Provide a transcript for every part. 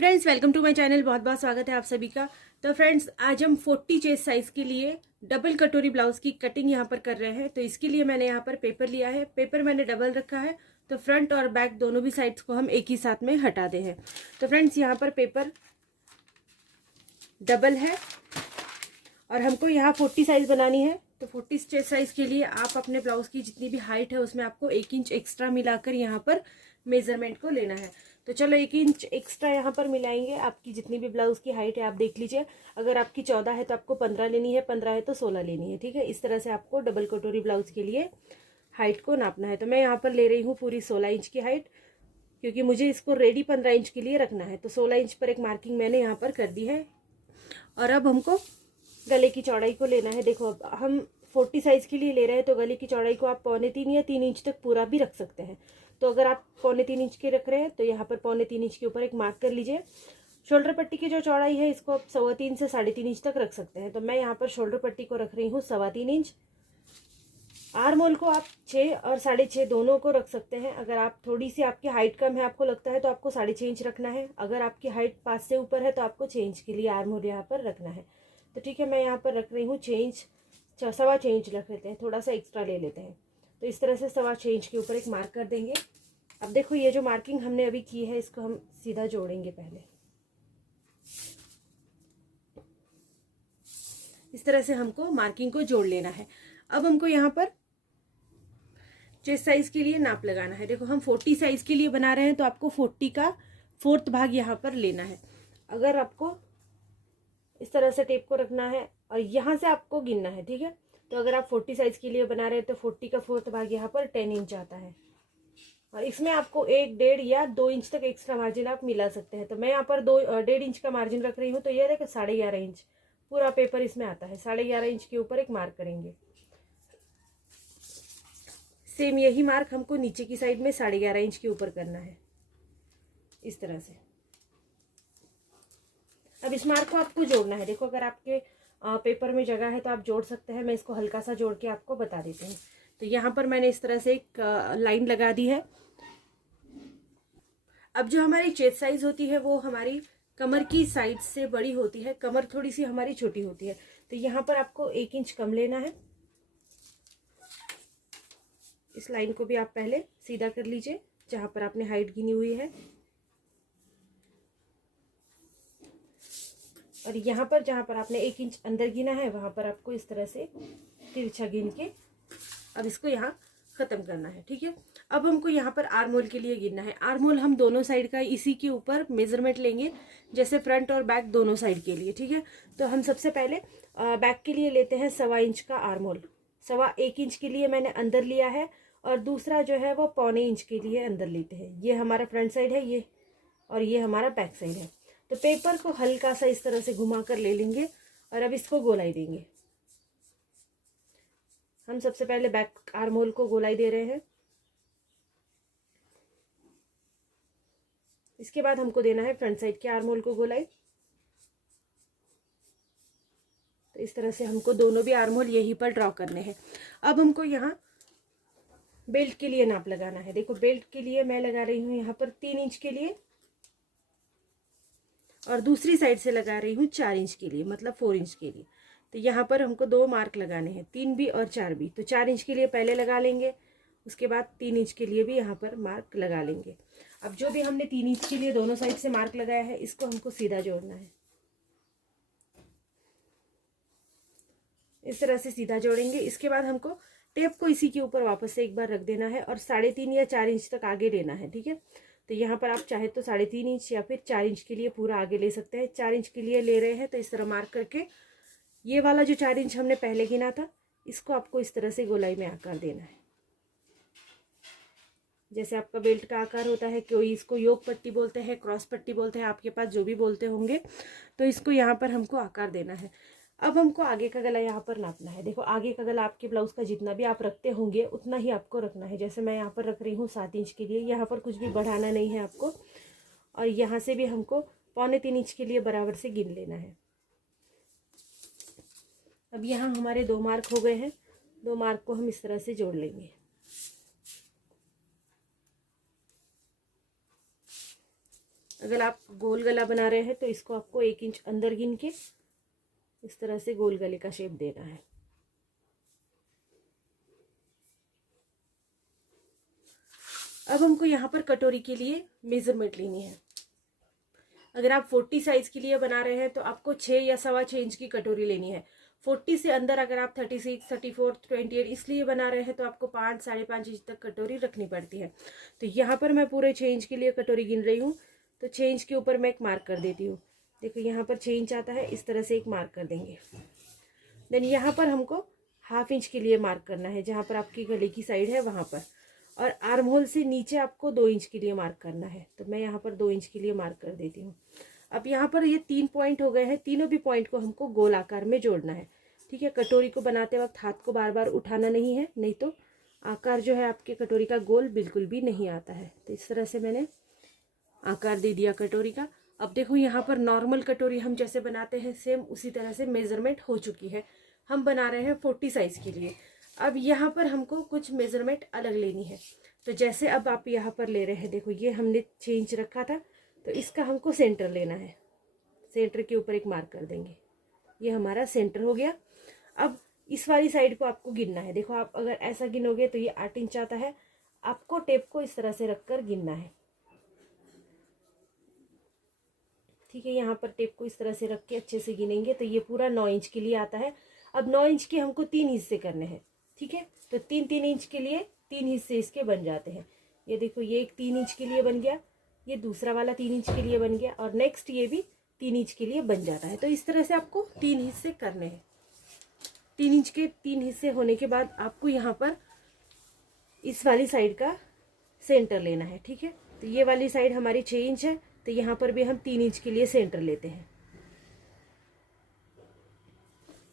Friends, welcome to my channel. बहुत बहुत स्वागत है आप सभी का। तो फ्रेंड्स, आज हम 40 चेस्ट साइज के लिए डबल कटोरी ब्लाउज की कटिंग यहाँ पर कर रहे हैं। तो इसके लिए मैंने यहाँ पर पेपर लिया है। पेपर मैंने डबल रखा है, तो फ्रंट और बैक दोनों भी साइड्स को हम एक ही साथ में हटा दे हैं। तो फ्रेंड्स, यहाँ पर पेपर डबल है और हमको यहाँ 40 साइज बनानी है। तो 40 चेस्ट साइज के लिए आप अपने ब्लाउज की जितनी भी हाइट है उसमें आपको 1 इंच एक्स्ट्रा मिलाकर यहाँ पर मेजरमेंट को लेना है। तो चलो 1 इंच एक्स्ट्रा यहाँ पर मिलाएंगे। आपकी जितनी भी ब्लाउज की हाइट है आप देख लीजिए। अगर आपकी 14 है तो आपको 15 लेनी है, 15 है तो 16 लेनी है। ठीक है, इस तरह से आपको डबल कटोरी ब्लाउज के लिए हाइट को नापना है। तो मैं यहाँ पर ले रही हूँ पूरी 16 इंच की हाइट, क्योंकि मुझे इसको रेडी 15 इंच के लिए रखना है। तो 16 इंच पर एक मार्किंग मैंने यहाँ पर कर दी है। और अब हमको गले की चौड़ाई को लेना है। देखो, अब हम 40 साइज के लिए ले रहे हैं, तो गले की चौड़ाई को आप 2.25 या 3 इंच तक पूरा भी रख सकते हैं। तो अगर आप 2.25 इंच के रख रहे हैं तो यहाँ पर 2.25 इंच के ऊपर एक मार्क कर लीजिए। शोल्डर पट्टी की जो चौड़ाई है इसको आप 3.25 से 3.5 इंच तक रख सकते हैं। तो मैं यहाँ पर शोल्डर पट्टी को रख रही हूँ 3.25 इंच। आर्म होल को आप 6 और 6.5 दोनों को रख सकते हैं। अगर आप थोड़ी सी आपकी हाइट कम है, आपको लगता है, तो आपको 6.5 इंच रखना है। अगर आपकी हाइट 5 से ऊपर है तो आपको 6 इंच के लिए आर्म होल यहाँ पर रखना है। तो ठीक है, मैं यहाँ पर रख रही हूँ 6 इंच, 6.25 इंच रख लेते हैं, थोड़ा सा एक्स्ट्रा ले लेते हैं। तो इस तरह से 6.25 इंच के ऊपर एक मार्क कर देंगे। अब देखो, ये जो मार्किंग हमने अभी की है इसको हम सीधा जोड़ेंगे। पहले इस तरह से हमको मार्किंग को जोड़ लेना है। अब हमको यहाँ पर चेस्ट साइज के लिए नाप लगाना है। देखो, हम 40 साइज के लिए बना रहे हैं, तो आपको 40 का 4th भाग यहाँ पर लेना है। अगर आपको इस तरह से टेप को रखना है और यहाँ से आपको गिनना है। ठीक है, तो अगर आप 40 साइज के लिए बना रहे हैं तो 40 का 4th भाग यहाँ पर 10 इंच आता है। और इसमें आपको 1, 1.5 या 2 इंच तक एक्स्ट्रा मार्जिन आप मिला सकते हैं। तो मैं यहाँ पर 1.5 इंच का मार्जिन रख रही हूँ। तो ये देखो 11.5 इंच पूरा पेपर इसमें आता है। 11.5 इंच के ऊपर एक मार्क करेंगे। सेम यही मार्क हमको नीचे की साइड में 11.5 इंच के ऊपर करना है, इस तरह से। अब इस मार्क को आपको जोड़ना है। देखो, अगर आपके पेपर में जगह है तो आप जोड़ सकते हैं। मैं इसको हल्का सा जोड़ के आपको बता देती हूँ। तो यहाँ पर मैंने इस तरह से एक लाइन लगा दी है। अब जो हमारी चेस्ट साइज होती है वो हमारी कमर की साइड से बड़ी होती है, कमर थोड़ी सी हमारी छोटी होती है। तो यहाँ पर आपको 1 इंच कम लेना है। इस लाइन को भी आप पहले सीधा कर लीजिए जहां पर आपने हाइट गिनी हुई है। और यहाँ पर जहां पर आपने 1 इंच अंदर गिना है वहां पर आपको इस तरह से तिरछा गिन के अब इसको यहाँ खत्म करना है। ठीक है, अब हमको यहाँ पर आर्म होल के लिए गिनना है। आर्म होल हम दोनों साइड का इसी के ऊपर मेजरमेंट लेंगे, जैसे फ्रंट और बैक दोनों साइड के लिए। ठीक है, तो हम सबसे पहले बैक के लिए लेते हैं 1.25 इंच का आर्म होल। 1.25 इंच के लिए मैंने अंदर लिया है और दूसरा जो है वो 0.25 इंच के लिए अंदर लेते हैं। ये हमारा फ्रंट साइड है ये, और ये हमारा बैक साइड है। तो पेपर को हल्का सा इस तरह से घुमा कर ले लेंगे और अब इसको गोलाई देंगे। हम सबसे पहले बैक आर्म होल को गोलाई दे रहे हैं। इसके बाद हमको देना है फ्रंट साइड के आर्म होल को गोलाई। तो इस तरह से हमको दोनों भी आर्म होल यहीं पर ड्रॉ करने हैं। अब हमको यहाँ बेल्ट के लिए नाप लगाना है। देखो, बेल्ट के लिए मैं लगा रही हूँ यहाँ पर 3 इंच के लिए और दूसरी साइड से लगा रही हूँ 4 इंच के लिए, मतलब 4 इंच के लिए। तो यहाँ पर हमको 2 मार्क लगाने हैं, 3 भी और 4 भी। तो 4 इंच के लिए पहले लगा लेंगे, उसके बाद 3 इंच के लिए भी यहाँ पर मार्क लगा लेंगे। अब जो भी हमने 3 इंच के लिए दोनों साइड से मार्क लगाया है इसको हमको सीधा जोड़ना है। इस तरह से सीधा जोड़ेंगे। इसके बाद हमको टेप को इसी के ऊपर वापस से एक बार रख देना है और 3.5 या 4 इंच तक आगे लेना है। ठीक है, तो यहाँ पर आप चाहे तो 3.5 इंच या फिर 4 इंच के लिए पूरा आगे ले सकते हैं। 4 इंच के लिए ले रहे हैं तो इस तरह मार्क करके ये वाला जो 4 इंच हमने पहले गिना था इसको आपको इस तरह से गोलाई में आकार देना है। जैसे आपका बेल्ट का आकार होता है, कोई इसको योग पट्टी बोलते हैं, क्रॉस पट्टी बोलते हैं, आपके पास जो भी बोलते होंगे। तो इसको यहाँ पर हमको आकार देना है। अब हमको आगे का गला यहाँ पर नापना है। देखो, आगे का गला आपके ब्लाउज का जितना भी आप रखते होंगे उतना ही आपको रखना है। जैसे मैं यहाँ पर रख रही हूँ 7 इंच के लिए, यहाँ पर कुछ भी बढ़ाना नहीं है आपको। और यहाँ से भी हमको 3.25 इंच के लिए बराबर से गिन लेना है। अब यहाँ हमारे 2 मार्क हो गए हैं। 2 मार्क को हम इस तरह से जोड़ लेंगे। अगर आप गोल गला बना रहे हैं तो इसको आपको 1 इंच अंदर गिन के इस तरह से गोल गले का शेप देना है। अब हमको यहाँ पर कटोरी के लिए मेजरमेंट लेनी है। अगर आप 40 साइज के लिए बना रहे हैं तो आपको 6 या 6.25 इंच की कटोरी लेनी है। 40 से अंदर अगर आप 36, 34, 28 इसलिए बना रहे हैं तो आपको 5, 5.5 इंच तक कटोरी रखनी पड़ती है। तो यहाँ पर मैं पूरे 6 इंच के लिए कटोरी गिन रही हूँ, तो 6 इंच के ऊपर मैं एक मार्क कर देती हूँ। देखो यहाँ पर 6 इंच आता है, इस तरह से एक मार्क कर देंगे। देन यहाँ पर हमको 1/2 इंच के लिए मार्क करना है, जहाँ पर आपकी गले की साइड है वहाँ पर। और आर्म होल से नीचे आपको 2 इंच के लिए मार्क करना है, तो मैं यहाँ पर 2 इंच के लिए मार्क कर देती हूँ। अब यहाँ पर ये 3 पॉइंट हो गए हैं, तीनों भी पॉइंट को हमको गोल आकार में जोड़ना है। ठीक है, कटोरी को बनाते वक्त हाथ को बार बार उठाना नहीं है, नहीं तो आकार जो है आपके कटोरी का गोल बिल्कुल भी नहीं आता है। तो इस तरह से मैंने आकार दे दिया कटोरी का। अब देखो यहाँ पर नॉर्मल कटोरी हम जैसे बनाते हैं सेम उसी तरह से मेजरमेंट हो चुकी है। हम बना रहे हैं 40 साइज के लिए। अब यहाँ पर हमको कुछ मेजरमेंट अलग लेनी है। तो जैसे अब आप यहाँ पर ले रहे हैं, देखो ये हमने 6 इंच रखा था, तो इसका हमको सेंटर लेना है। सेंटर के ऊपर एक मार्क कर देंगे, ये हमारा सेंटर हो गया। अब इस वाली साइड को आपको गिनना है। देखो आप अगर ऐसा गिनोगे तो ये 8 इंच आता है। आपको टेप को इस तरह से रखकर गिनना है। ठीक है, यहाँ पर टेप को इस तरह से रख के अच्छे से गिनेंगे तो ये पूरा 9 इंच के लिए आता है। अब 9 इंच के हमको 3 हिस्से करने हैं। ठीक है, तो 3-3 इंच के लिए 3 हिस्से इसके बन जाते हैं। ये देखो ये एक 3 इंच के लिए बन गया, ये दूसरा वाला 3 इंच के लिए बन गया, और नेक्स्ट ये भी 3 इंच के लिए बन जाता है। तो इस तरह से आपको 3 हिस्से करने हैं। 3 इंच के 3 हिस्से होने के बाद आपको यहाँ पर इस वाली साइड का सेंटर लेना है। ठीक है, तो ये वाली साइड हमारी 6 इंच है, तो यहाँ पर भी हम 3 इंच के लिए सेंटर लेते हैं।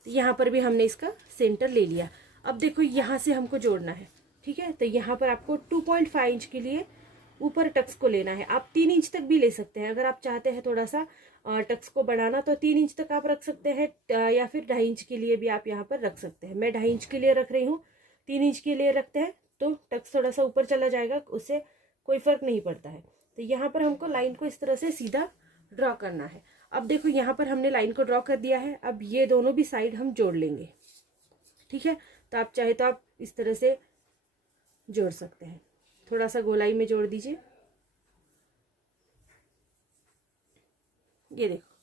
तो यहाँ पर भी हमने इसका सेंटर ले लिया। अब देखो यहाँ से हमको जोड़ना है। ठीक है, तो यहाँ पर आपको 2.5 इंच के लिए ऊपर टक्स को लेना है। आप 3 इंच तक भी ले सकते हैं। अगर आप चाहते हैं थोड़ा सा टक्स को बढ़ाना तो 3 इंच तक आप रख सकते हैं, या फिर 2.5 इंच के लिए भी आप यहाँ पर रख सकते हैं। मैं 2.5 इंच के लिए रख रही हूँ। 3 इंच के लिए रखते हैं तो टक्स थोड़ा सा ऊपर चला जाएगा, उससे कोई फर्क नहीं पड़ता है। तो यहाँ पर हमको लाइन को इस तरह से सीधा ड्रॉ करना है। अब देखो यहाँ पर हमने लाइन को ड्रॉ कर दिया है। अब ये दोनों भी साइड हम जोड़ लेंगे। ठीक है, तो आप चाहे तो आप इस तरह से जोड़ सकते हैं, थोड़ा सा गोलाई में जोड़ दीजिए। ये देखो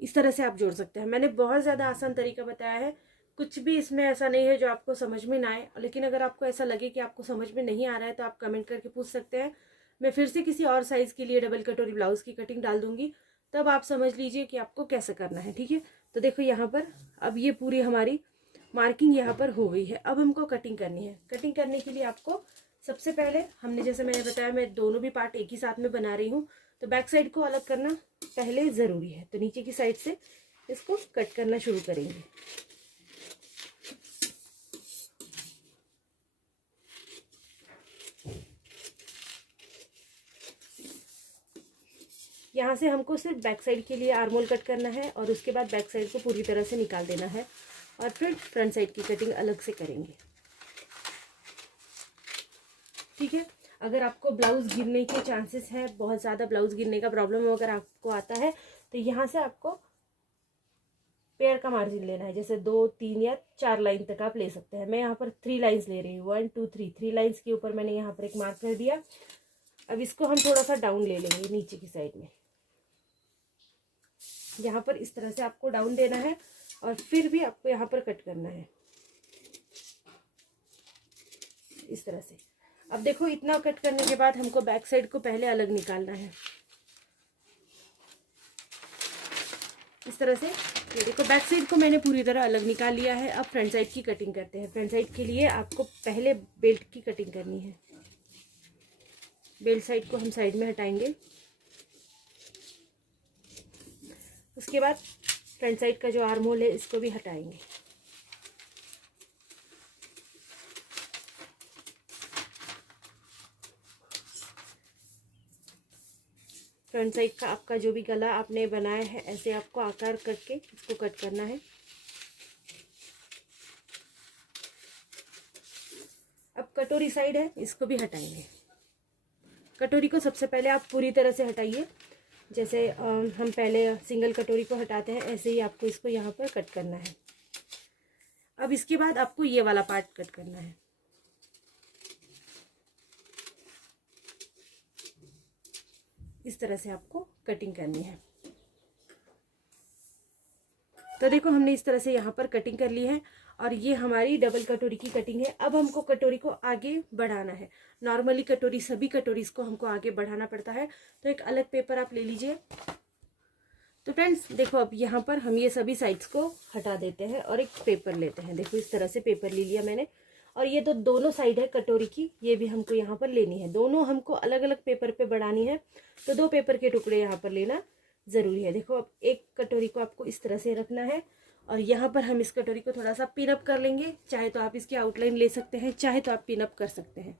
इस तरह से आप जोड़ सकते हैं। मैंने बहुत ज़्यादा आसान तरीका बताया है, कुछ भी इसमें ऐसा नहीं है जो आपको समझ में ना आए। लेकिन अगर आपको ऐसा लगे कि आपको समझ में नहीं आ रहा है तो आप कमेंट करके पूछ सकते हैं। मैं फिर से किसी और साइज़ के लिए डबल कटोरी ब्लाउज़ की कटिंग डाल दूंगी, तब आप समझ लीजिए कि आपको कैसे करना है। ठीक है, तो देखो यहाँ पर अब ये पूरी हमारी मार्किंग यहाँ पर हो गई है। अब हमको कटिंग करनी है। कटिंग करने के लिए आपको सबसे पहले हमने जैसे मैंने बताया, मैं दोनों भी पार्ट एक ही साथ में बना रही हूँ, तो बैक साइड को अलग करना पहले ज़रूरी है। तो नीचे की साइड से इसको कट करना शुरू करेंगे। यहाँ से हमको सिर्फ बैक साइड के लिए आर्म होल कट करना है, और उसके बाद बैक साइड को पूरी तरह से निकाल देना है, और फिर फ्रंट साइड की कटिंग अलग से करेंगे। ठीक है, अगर आपको ब्लाउज गिरने के चांसेस है, बहुत ज़्यादा ब्लाउज गिरने का प्रॉब्लम अगर आपको आता है, तो यहाँ से आपको पेयर का मार्जिन लेना है। जैसे 2, 3 या 4 लाइन तक आप ले सकते हैं। मैं यहाँ पर 3 लाइन्स ले रही हूँ, 1, 2, 3 लाइन्स के ऊपर मैंने यहाँ पर एक मार्क कर दिया। अब इसको हम थोड़ा सा डाउन ले लेंगे नीचे की साइड में। यहाँ पर इस तरह से आपको डाउन देना है, और फिर भी आपको यहाँ पर कट करना है इस तरह से। अब देखो इतना कट करने के बाद हमको बैक साइड को पहले अलग निकालना है इस तरह से। ये देखो बैक साइड को मैंने पूरी तरह अलग निकाल लिया है। अब फ्रंट साइड की कटिंग करते हैं। फ्रंट साइड के लिए आपको पहले बेल्ट की कटिंग करनी है। बेल्ट साइड को हम साइड में हटाएंगे, उसके बाद फ्रंट साइड का जो आर्म होल है इसको भी हटाएंगे। फ्रंट साइड का आपका जो भी गला आपने बनाया है, ऐसे आपको आकार करके इसको कट करना है। अब कटोरी साइड है, इसको भी हटाएंगे। कटोरी को सबसे पहले आप पूरी तरह से हटाइए, जैसे हम पहले सिंगल कटोरी को हटाते हैं, ऐसे ही आपको इसको यहाँ पर कट करना है। अब इसके बाद आपको ये वाला पार्ट कट करना है। इस तरह से आपको कटिंग करनी है। तो देखो हमने इस तरह से यहाँ पर कटिंग कर ली है और ये हमारी डबल कटोरी की कटिंग है। अब हमको कटोरी को आगे बढ़ाना है। नॉर्मली कटोरी, सभी कटोरीज को हमको आगे बढ़ाना पड़ता है। तो एक अलग पेपर आप ले लीजिए। तो फ्रेंड्स देखो, अब यहाँ पर हम ये सभी साइड्स को हटा देते हैं और एक पेपर लेते हैं। देखो इस तरह से पेपर ले लिया मैंने। और ये तो दोनों साइड है कटोरी की, ये भी हमको यहाँ पर लेनी है। दोनों हमको अलग अलग पेपर पे बढ़ानी है, तो 2 पेपर के टुकड़े यहाँ पर लेना ज़रूरी है। देखो अब एक कटोरी को आपको इस तरह से रखना है और यहाँ पर हम इस कटोरी को थोड़ा सा पिन अप कर लेंगे। चाहे तो आप इसकी आउटलाइन ले सकते हैं, चाहे तो आप पिन अप कर सकते हैं।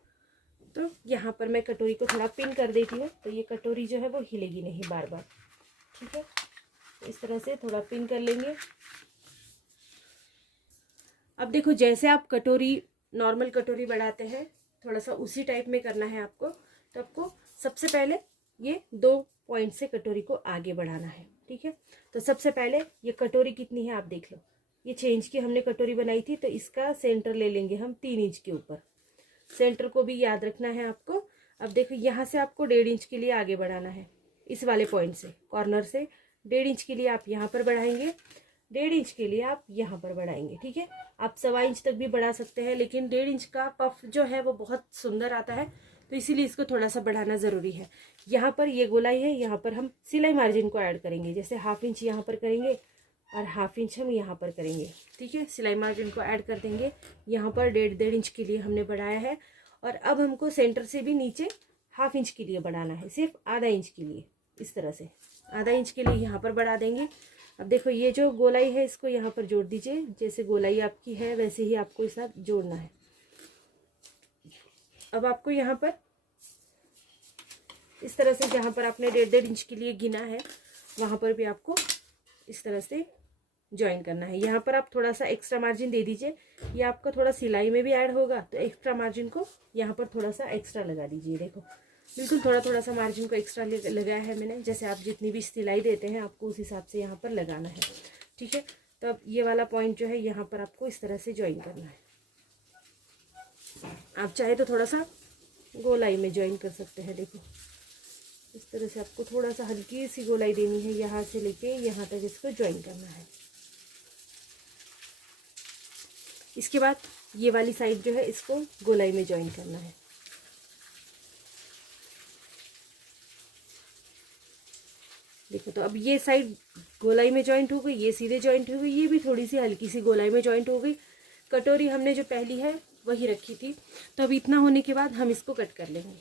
तो यहाँ पर मैं कटोरी को थोड़ा पिन कर देती हूँ, तो ये कटोरी जो है वो हिलेगी नहीं बार बार। ठीक है, इस तरह से थोड़ा पिन कर लेंगे। अब देखो, जैसे आप कटोरी, नॉर्मल कटोरी बढ़ाते हैं, थोड़ा सा उसी टाइप में करना है आपको। तो आपको सबसे पहले ये 2 पॉइंट से कटोरी को आगे बढ़ाना है। ठीक है, तो सबसे पहले ये कटोरी कितनी है आप देख लो। ये 6 इंच की हमने कटोरी बनाई थी, तो इसका सेंटर ले लेंगे हम 3 इंच के ऊपर। सेंटर को भी याद रखना है आपको। अब देखो यहाँ से आपको 1.5 इंच के लिए आगे बढ़ाना है। इस वाले पॉइंट से, कॉर्नर से 1.5 इंच के लिए आप यहाँ पर बढ़ाएंगे, 1.5 इंच के लिए आप यहाँ पर बढ़ाएंगे। ठीक है, आप 1.25 इंच तक भी बढ़ा सकते हैं, लेकिन 1.5 इंच का पफ जो है वो बहुत सुंदर आता है, तो इसीलिए इसको थोड़ा सा बढ़ाना ज़रूरी है। यहाँ पर ये गोलाई है, यहाँ पर हम सिलाई मार्जिन को ऐड करेंगे। जैसे 1/2 इंच यहाँ पर करेंगे और 1/2 इंच हम यहाँ पर करेंगे। ठीक है, सिलाई मार्जिन को ऐड कर देंगे। यहाँ पर 1.5 इंच के लिए हमने बढ़ाया है। और अब हमको सेंटर से भी नीचे 1/2 इंच के लिए बढ़ाना है, सिर्फ आधा इंच के लिए। इस तरह से आधा इंच के लिए यहाँ पर बढ़ा देंगे। अब देखो ये जो गोलाई है इसको यहाँ पर जोड़ दीजिए। जैसे गोलाई आपकी है वैसे ही आपको इस साथ जोड़ना है। अब आपको यहाँ पर इस तरह से, जहाँ पर आपने 1.5 इंच के लिए गिना है, वहाँ पर भी आपको इस तरह से ज्वाइन करना है। यहाँ पर आप थोड़ा सा एक्स्ट्रा मार्जिन दे दीजिए। ये आपका थोड़ा सिलाई में भी ऐड होगा, तो एक्स्ट्रा मार्जिन को यहाँ पर थोड़ा सा एक्स्ट्रा लगा दीजिए। देखो बिल्कुल थोड़ा थोड़ा सा मार्जिन को एक्स्ट्रा लगाया है मैंने। जैसे आप जितनी भी सिलाई देते हैं आपको उस हिसाब से यहाँ पर लगाना है। ठीक है, तो अब ये वाला पॉइंट जो है यहाँ पर आपको इस तरह से ज्वाइन करना है। आप चाहे तो थोड़ा सा गोलाई में ज्वाइन कर सकते हैं। देखो इस तरह से आपको थोड़ा सा हल्की सी गोलाई देनी है, यहाँ से लेके यहाँ तक इसको ज्वाइन करना है। इसके बाद ये वाली साइड जो है इसको गोलाई में ज्वाइन करना है। देखो, तो अब ये साइड गोलाई में जॉइंट हो गई, ये सीधे जॉइंट हो गई, ये भी थोड़ी सी हल्की सी गोलाई में जॉइंट हो गई। कटोरी हमने जो पहली है वही रखी थी। तो अब इतना होने के बाद हम इसको कट कर लेंगे।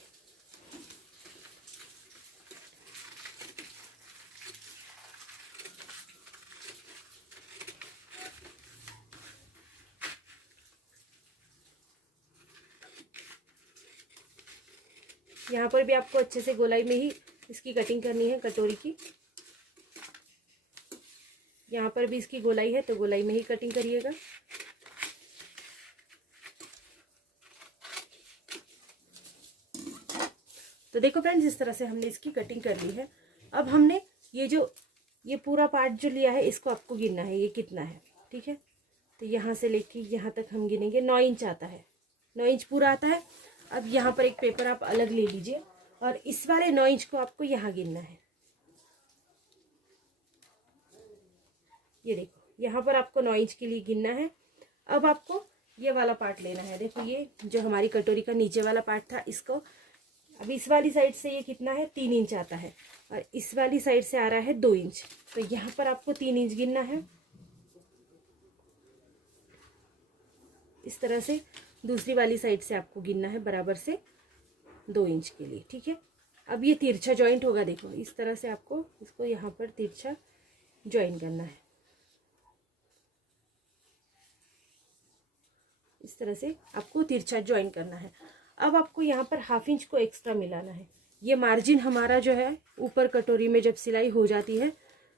यहाँ पर भी आपको अच्छे से गोलाई में ही इसकी कटिंग करनी है कटोरी की। यहाँ पर भी इसकी गोलाई है तो गोलाई में ही कटिंग करिएगा। तो देखो फ्रेंड्स, इस तरह से हमने इसकी कटिंग कर ली है। अब हमने ये पूरा पार्ट जो लिया है इसको आपको गिनना है, ये कितना है। ठीक है, तो यहाँ से लेके यहाँ तक हम गिनेंगे। 9 इंच आता है, 9 इंच पूरा आता है। अब यहाँ पर एक पेपर आप अलग ले लीजिए और इस वाले 9 इंच को आपको यहाँ गिनना है। ये देखो यहाँ पर आपको 9 इंच के लिए गिनना है। अब आपको ये वाला पार्ट लेना है। देखो ये जो हमारी कटोरी का नीचे वाला पार्ट था, इसको अब इस वाली साइड से ये कितना है, 3 इंच आता है और इस वाली साइड से आ रहा है 2 इंच। तो यहाँ पर आपको 3 इंच गिनना है। इस तरह से दूसरी वाली साइड से आपको गिनना है बराबर से 2 इंच के लिए। ठीक है, अब ये तिरछा जॉइंट होगा। देखो इस तरह से आपको इसको यहाँ पर तिरछा ज्वाइन करना है। इस तरह से आपको तिरछा ज्वाइन करना है। अब आपको यहाँ पर 1/2 इंच को एक्स्ट्रा मिलाना है। ये मार्जिन हमारा जो है ऊपर कटोरी में जब सिलाई हो जाती है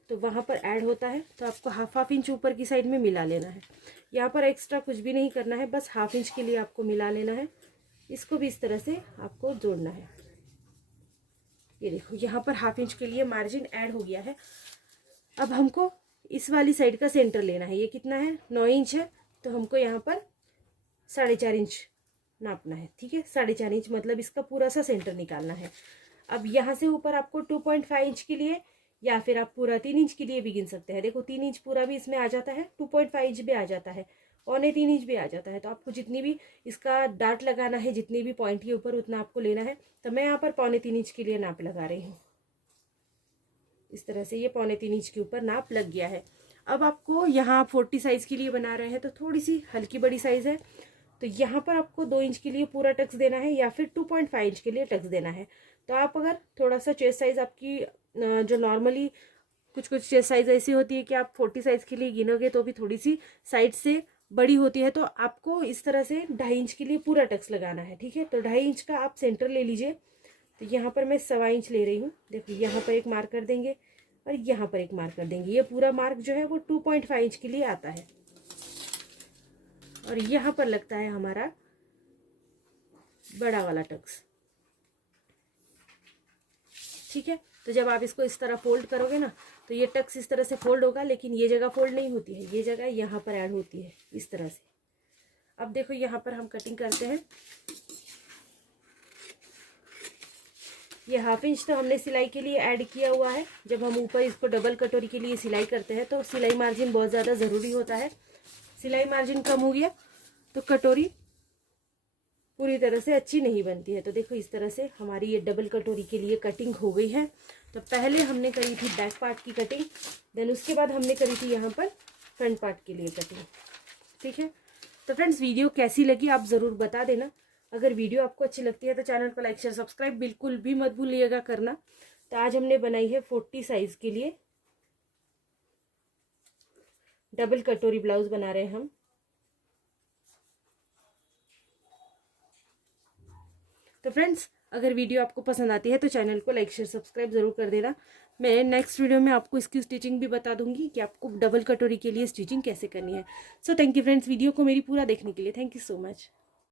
तो वहाँ पर ऐड होता है, तो आपको 1/2 इंच ऊपर की साइड में मिला लेना है। यहाँ पर एक्स्ट्रा कुछ भी नहीं करना है, बस 1/2 इंच के लिए आपको मिला लेना है। इसको भी इस तरह से आपको जोड़ना है। ये देखो यहाँ पर 1/2 इंच के लिए मार्जिन ऐड हो गया है। अब हमको इस वाली साइड का सेंटर लेना है। ये कितना है, 9 इंच है, तो हमको यहाँ पर 4.5 इंच नापना है। ठीक है, 4.5 इंच मतलब इसका पूरा सा सेंटर निकालना है। अब यहाँ से ऊपर आपको 2.5 इंच के लिए या फिर आप पूरा 3 इंच के लिए भी गिन सकते हैं। देखो 3 इंच पूरा भी इसमें आ जाता है, 2.5 इंच भी आ जाता है, 2.25 इंच भी आ जाता है। तो आपको जितनी भी इसका डार्ट लगाना है, जितनी भी पॉइंट के ऊपर, उतना आपको लेना है। तो मैं यहाँ पर 2.25 इंच के लिए नाप लगा रही हूँ। इस तरह से ये 2.25 इंच के ऊपर नाप लग गया है। अब आपको यहाँ 40 साइज के लिए बना रहे हैं तो थोड़ी सी हल्की बड़ी साइज है, तो यहाँ पर आपको 2 इंच के लिए पूरा टक्स देना है या फिर 2.5 इंच के लिए टक्स देना है। तो आप अगर थोड़ा सा चेस्ट साइज आपकी जो नॉर्मली कुछ चेस्ट साइज ऐसी होती है कि आप 40 साइज के लिए गिनोगे तो भी थोड़ी सी साइड से बड़ी होती है, तो आपको इस तरह से 2.5 इंच के लिए पूरा टक्स लगाना है। ठीक है, तो 2.5 इंच का आप सेंटर ले लीजिए। तो यहाँ पर मैं 1.25 इंच ले रही हूँ। देखो यहाँ पर एक मार्क कर देंगे और यहाँ पर एक मार्क कर देंगे। ये पूरा मार्क जो है वो 2.5 इंच के लिए आता है और यहाँ पर लगता है हमारा बड़ा वाला टक्स। ठीक है, तो जब आप इसको इस तरह फोल्ड करोगे ना तो ये टक्स इस तरह से फोल्ड होगा, लेकिन ये जगह फोल्ड नहीं होती है, ये जगह यहाँ पर ऐड होती है इस तरह से। अब देखो यहाँ पर हम कटिंग करते हैं। ये 1/2 इंच तो हमने सिलाई के लिए ऐड किया हुआ है। जब हम ऊपर इसको डबल कटोरी के लिए सिलाई करते हैं तो सिलाई मार्जिन बहुत ज़्यादा ज़रूरी होता है। सिलाई मार्जिन कम हो गया तो कटोरी पूरी तरह से अच्छी नहीं बनती है। तो देखो इस तरह से हमारी ये डबल कटोरी के लिए कटिंग हो गई है। तो पहले हमने करी थी बैक पार्ट की कटिंग, देन उसके बाद हमने करी थी यहाँ पर फ्रंट पार्ट के लिए कटिंग। ठीक है, तो फ्रेंड्स वीडियो कैसी लगी आप ज़रूर बता देना। अगर वीडियो आपको अच्छी लगती है तो चैनल को लाइक शेयर सब्सक्राइब बिल्कुल भी मत भूलिएगा करना। तो आज हमने बनाई है 40 साइज के लिए डबल कटोरी ब्लाउज बना रहे हैं हम। तो फ्रेंड्स अगर वीडियो आपको पसंद आती है तो चैनल को लाइक शेयर सब्सक्राइब जरूर कर देना। मैं नेक्स्ट वीडियो में आपको इसकी स्टिचिंग भी बता दूंगी कि आपको डबल कटोरी के लिए स्टिचिंग कैसे करनी है। So thank you friends video को मेरी पूरा देखने के लिए। Thank you so much.